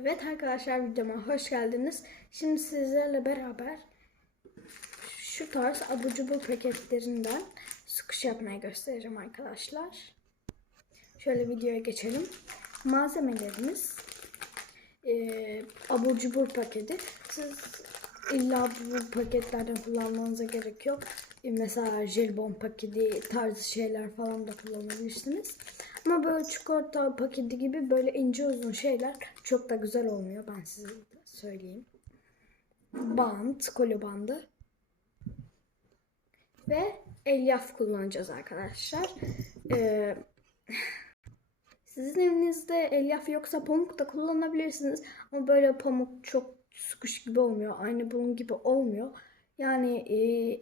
Evet arkadaşlar videoma hoş geldiniz. Şimdi sizlerle beraber şu tarz abur cubur paketlerinden sıkış yapmayı göstereceğim arkadaşlar. Şöyle videoya geçelim. Malzemelerimiz eee abur cubur paketi. Siz illa bu paketlerden kullanmanıza gerek yok. E, Mesela jelibon paketi tarzı şeyler falan da kullanabilirsiniz. Ama böyle çikolata paketi gibi böyle ince uzun şeyler çok da güzel olmuyor. Ben size söyleyeyim. Bant, koli bandı. Ve elyaf kullanacağız arkadaşlar. Ee, sizin evinizde elyaf yoksa pamuk da kullanabilirsiniz. Ama böyle pamuk çok sıkış gibi olmuyor. Aynı bunun gibi olmuyor. Yani e,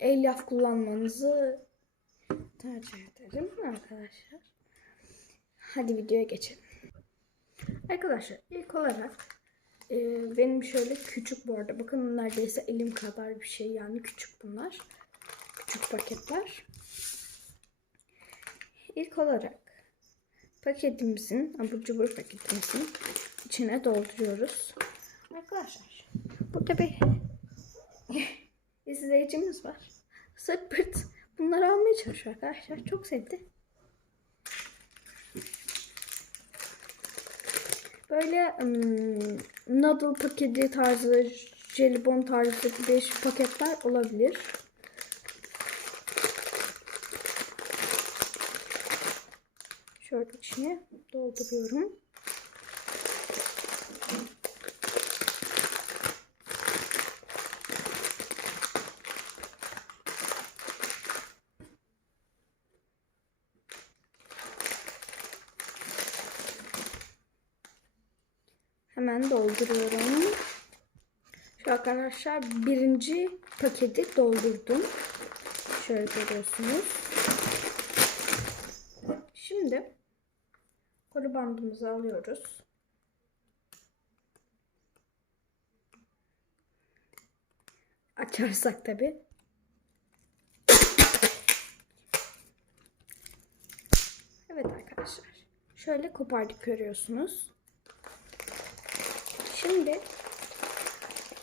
elyaf kullanmanızı tercih ederim arkadaşlar. Hadi videoya geçelim. Arkadaşlar ilk olarak e, benim şöyle küçük bu arada. Bakın neredeyse elim kadar bir şey yani küçük bunlar. Küçük paketler. İlk olarak paketimizin, abur cubur paketimizin içine dolduruyoruz. Arkadaşlar burada bir izleyicimiz var. Sırt pırt bunları almaya çalışıyor arkadaşlar. Çok sevdi. Böyle ım, noodle paketi tarzı, jelibon tarzı değişik paketler olabilir. Şöyle içine dolduruyorum. Hemen dolduruyorum. Şu arkadaşlar birinci paketi doldurdum. Şöyle görüyorsunuz. Şimdi koru bandımızı alıyoruz. Açarsak tabi. Evet arkadaşlar. Şöyle kopardık görüyorsunuz. Şimdi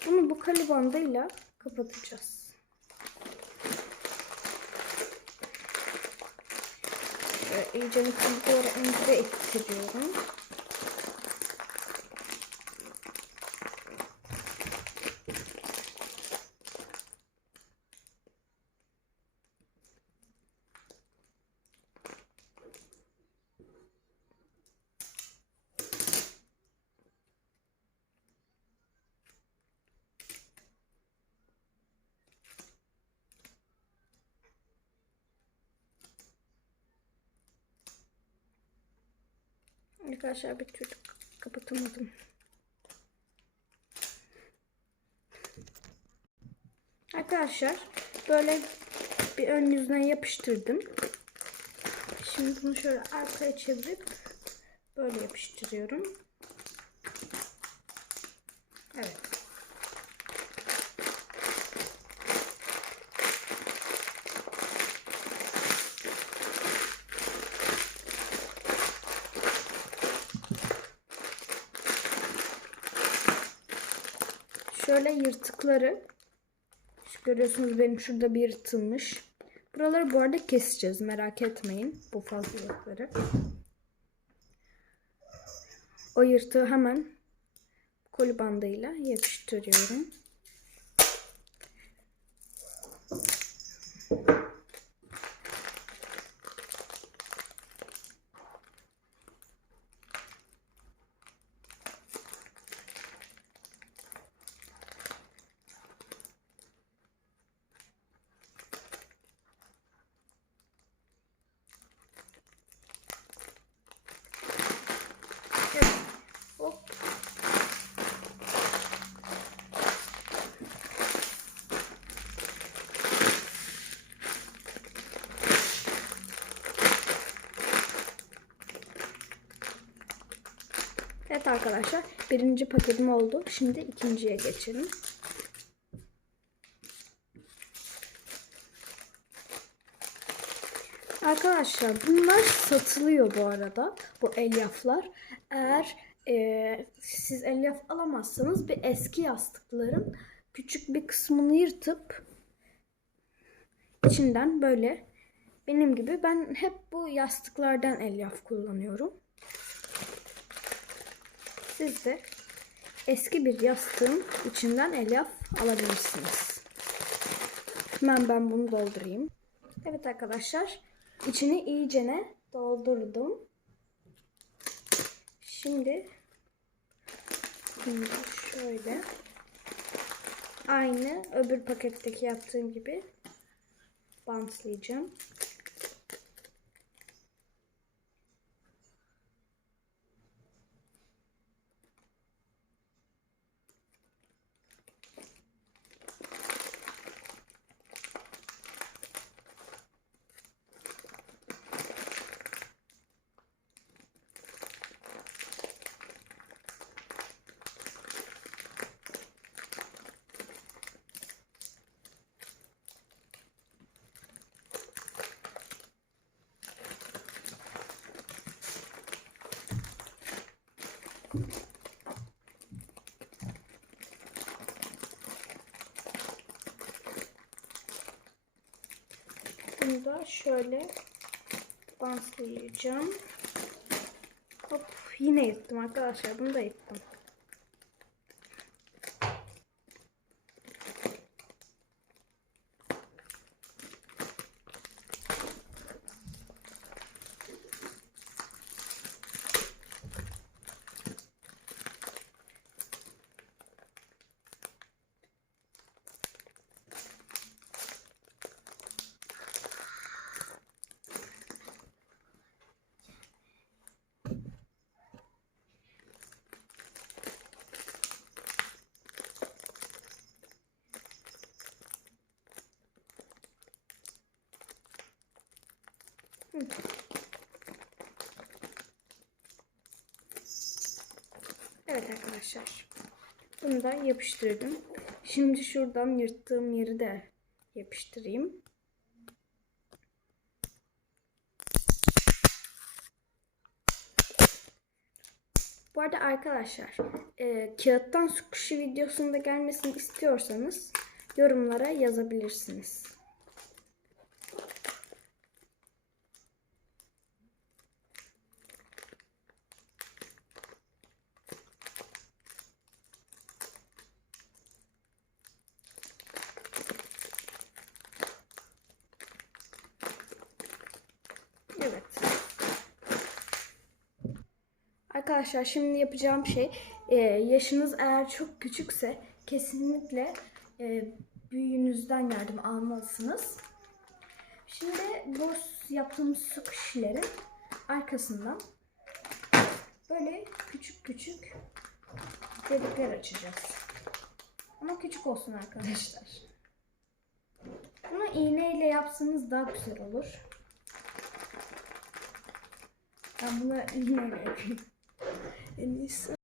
bunu bu kali bandıyla kapatacağız. Şöyle iyice kabukları entegre ettiriyorum. Arkadaşlar bir türlü kapatamadım. Arkadaşlar böyle bir ön yüzüne yapıştırdım. Şimdi bunu şöyle arkaya çevirip böyle yapıştırıyorum. Evet. Şöyle yırtıkları şu görüyorsunuz benim şurada bir yırtılmış. Buraları bu arada keseceğiz merak etmeyin bu fazlalıkları. O yırtığı hemen koli bandıyla yapıştırıyorum. Evet arkadaşlar birinci paketim oldu. Şimdi ikinciye geçelim. Arkadaşlar bunlar satılıyor bu arada. Bu elyaflar. Eğer e, siz elyaf alamazsanız bir eski yastıkların küçük bir kısmını yırtıp içinden böyle benim gibi ben hep bu yastıklardan elyaf kullanıyorum. Siz de eski bir yastığın içinden elyaf alabilirsiniz. Hemen ben bunu doldurayım. Evet arkadaşlar içini iyicene doldurdum. Şimdi şimdi şöyle aynı öbür paketteki yaptığım gibi bantlayacağım. Bunu da şöyle bantlayacağım. Hop yine yırttım arkadaşlar. Bunu da yırttım. Evet arkadaşlar. Bunu da yapıştırdım. Şimdi şuradan yırttığım yeri de yapıştırayım. Bu arada arkadaşlar e, kağıttan su kuşu videosunda gelmesini istiyorsanız yorumlara yazabilirsiniz. Evet. Arkadaşlar şimdi yapacağım şey e, yaşınız eğer çok küçükse kesinlikle e, büyüğünüzden yardım almalısınız. Şimdi bu yaptığımız su kişilerin arkasından böyle küçük küçük delikler açacağız. Ama küçük olsun arkadaşlar. Bunu iğneyle yapsanız daha güzel olur. Ben bunu iğneyle yapayım. En iyisi.